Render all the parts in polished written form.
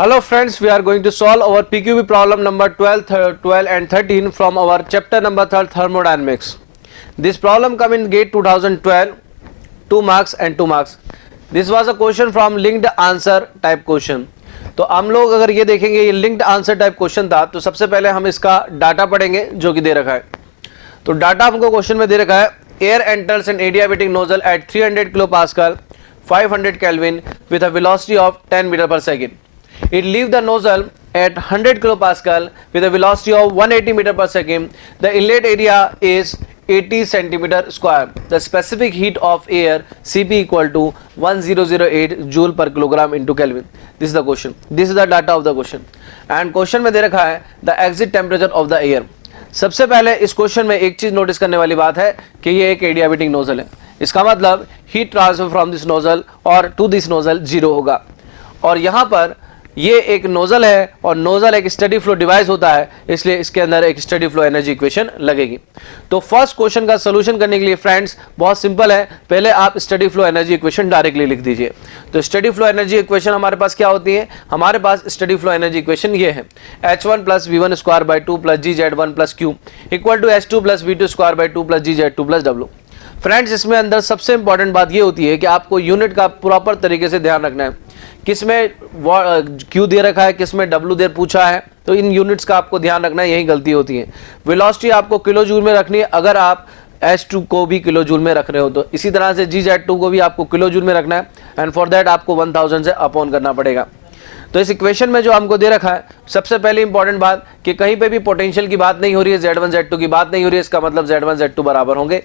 Hello friends, we are going to solve our PQB problem number 12 and 13 from our chapter number 3 thermodynamics. This problem come in GATE 2012, 2 marks and 2 marks. This was a question from linked answer type question. तो हम लोग अगर ये देखेंगे ये linked answer type question था, तो सबसे पहले हम इसका डाटा पढ़ेंगे जो कि दे रखा है. तो डाटा हमको क्वेश्चन में दे रखा है, air enters an adiabatic nozzle at 300 kilo pascal 500 kelvin with a velocity of 10 metre पर second. It leaves the nozzle at 100 kilopascal with a velocity of 180 meter per second. The inlet area is 80 centimeter square. The specific heat of air Cp equal to 1008 joule per kilogram into Kelvin. This is the question. This is the data of the question. And question में दे रखा है the exit temperature of the air. सबसे पहले इस question में एक चीज नोटिस करने वाली बात है कि ये एक एडियाबेटिक नोजल है. इसका मतलब heat transfer from this nozzle और टू दिस नोजल जीरो होगा. और यहाँ पर ये एक नोजल है और नोजल एक स्टडी फ्लो डिवाइस होता है, इसलिए इसके अंदर एक स्टडी फ्लो एनर्जी इक्वेशन लगेगी. तो फर्स्ट क्वेश्चन का सोल्यूशन करने के लिए फ्रेंड्स बहुत सिंपल है, पहले आप study flow energy equation directly लिख दीजिए. तो स्टडी फ्लो एनर्जी इक्वेशन हमारे पास क्या होती है, हमारे पास स्टडी फ्लो एनर्जी इक्वेशन ये है, H1 plus V1 square by 2 plus GZ1 plus Q equal to H2 plus V2 square by 2 plus GZ2 plus W. Friends इसमें अंदर सबसे इंपॉर्टेंट बात ये होती है कि आपको यूनिट का प्रॉपर तरीके से ध्यान रखना है. किसमें Q दे रखा है, किसमें W दे पूछा है, तो इन यूनिट्स का आपको ध्यान रखना है, यही गलती होती है. वेलोसिटी आपको किलो जूल में रखनी है अगर आप H2 को भी किलो जूल में रख रहे हो, तो इसी तरह से GZ2 को भी आपको किलो जूल में रखना है एंड फॉर दैट आपको 1000 से अपॉन करना पड़ेगा. तो इस इक्वेशन में जो हमको दे रखा है, सबसे पहले इंपॉर्टेंट बात कि कहीं पे भी पोटेंशियल की बात नहीं हो रही है, Z1 Z2 की बात नहीं हो रही है, इसका मतलब Z1 Z2 बराबर होंगे.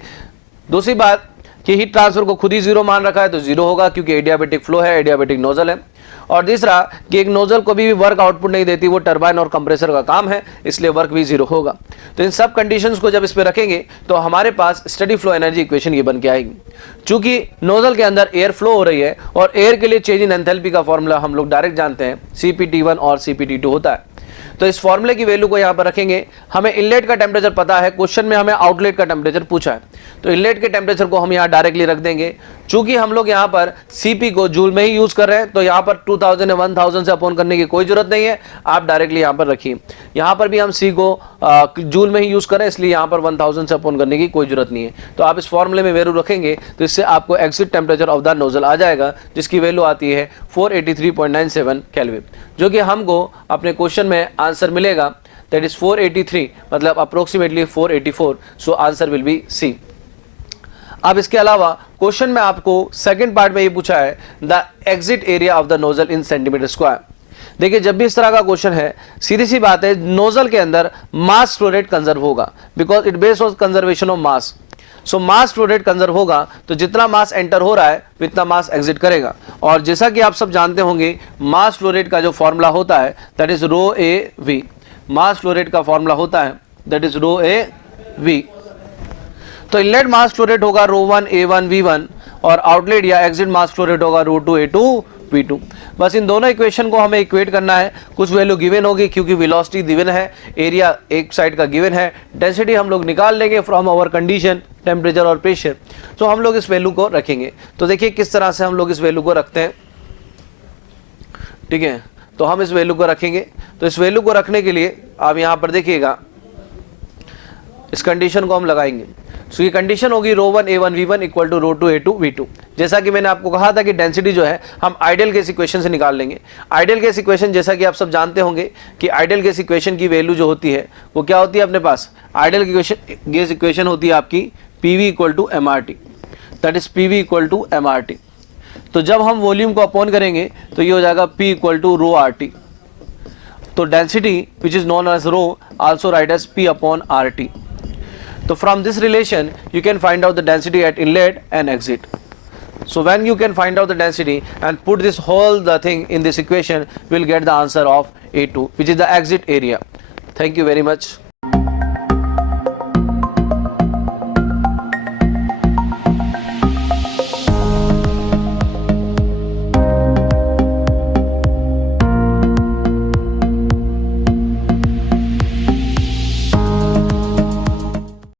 दूसरी बात कि हीट ट्रांसफर को खुद ही जीरो मान रखा है तो जीरो होगा क्योंकि एडियाबेटिक फ्लो है, एडियाबेटिक नोजल है. और तीसरा कि एक नोजल को भी वर्क आउटपुट नहीं देती, वो टरबाइन और कंप्रेसर का काम है, इसलिए वर्क भी जीरो होगा. तो इन सब कंडीशंस को जब इस पे रखेंगे तो हमारे पास स्टडी फ्लो एनर्जी इक्वेशन ये बन के आएगी. चूंकि नोजल के अंदर एयर फ्लो हो रही है और एयर के लिए चेंज इन एंथैल्पी का फॉर्मूला हम लोग डायरेक्ट जानते हैं, CP_T1 और CP_T2 होता है. तो इस फॉर्मूले की वैल्यू को यहाँ पर रखेंगे. हमें इनलेट का टेम्परेचर पता है, क्वेश्चन में हमें आउटलेट का टेम्परेचर पूछा है, तो इनलेट के टेम्परेचर को हम यहाँ डायरेक्टली रख देंगे. चूंकि हम लोग यहाँ पर Cp को जूल में ही यूज कर रहे हैं, तो यहाँ पर 2000 या 1000 से अपॉन करने की कोई जरूरत नहीं है, आप डायरेक्टली यहाँ पर रखिए. यहाँ पर भी हम C को जूल में ही यूज करें, इसलिए यहाँ पर 1000 से अपॉन करने की कोई जरूरत नहीं है. तो आप इस फॉर्मूले में वैल्यू रखेंगे तो इससे आपको exit temperature of the nozzle आ जाएगा, जिसकी वैल्यू आती है 483.97 केल्विन, जो कि हमको अपने क्वेश्चन में आंसर मिलेगा. दैट इज 483, मतलब approximately 484. So answer will be C. अब इसके अलावा क्वेश्चन में आपको सेकंड पार्ट में ये पूछा है the exit area of the nozzle in centimetre square. देखिए जब भी इस तरह का क्वेश्चन है, सीधी सी बात है, नोजल के अंदर मास फ्लो रेट कंजर्व होगा because it based on conservation of mass. So mass flow rate conserve होगा तो जितना मास एंटर हो रहा है उतना मास एग्जिट करेगा. और जैसा कि आप सब जानते होंगे मास फ्लो रेट का जो फॉर्मूला होता है that is ρAV. Mass flow rate का फॉर्मूला होता है दैट इज ρAV. तो इनलेट मास फ्लो रेट होगा ρ1 A1 V1 और आउटलेट या एग्जिट मास फ्लो रेट होगा ρ2 A2 V2. बस इन दोनों इक्वेशन को हमें इक्वेट करना है. कुछ वैल्यू गिवन होगी क्योंकि वेलोसिटी गिवन है, एरिया एक साइड का गिवन है, डेंसिटी हम लोग निकाल लेंगे फ्रॉम आवर कंडीशन टेम्परेचर और प्रेशर. तो हम लोग इस वैल्यू को रखेंगे. तो देखिए किस तरह से हम लोग इस वैल्यू को रखते हैं. ठीक है, तो हम इस वैल्यू को रखेंगे. तो इस वैल्यू को रखने के लिए आप यहाँ पर देखिएगा, इस कंडीशन को हम लगाएंगे. सो ये कंडीशन होगी ρ1 A1 V1 equal to ρ2 A2 V2. जैसा कि मैंने आपको कहा था कि डेंसिटी जो है हम आइडियल केस इक्वेशन से निकाल लेंगे. आइडियल केस इक्वेशन जैसा कि आप सब जानते होंगे कि आइडियल केस इक्वेशन की वैल्यू जो होती है वो क्या होती है अपने पास. आइडियल केस इक्वेशन होती है आपकी PV equal to MRT. That is PV equal to MRT. तो जब हम वॉल्यूम को अपॉन करेंगे तो ये हो जाएगा P इक्वल टू ρRT. तो density which is known as rho also write as P upon RT. So from this relation you can find out the density at inlet and exit. So when you can find out the density and put this whole the thing in this equation, we'll get the answer of A2, which is the exit area. Thank you very much.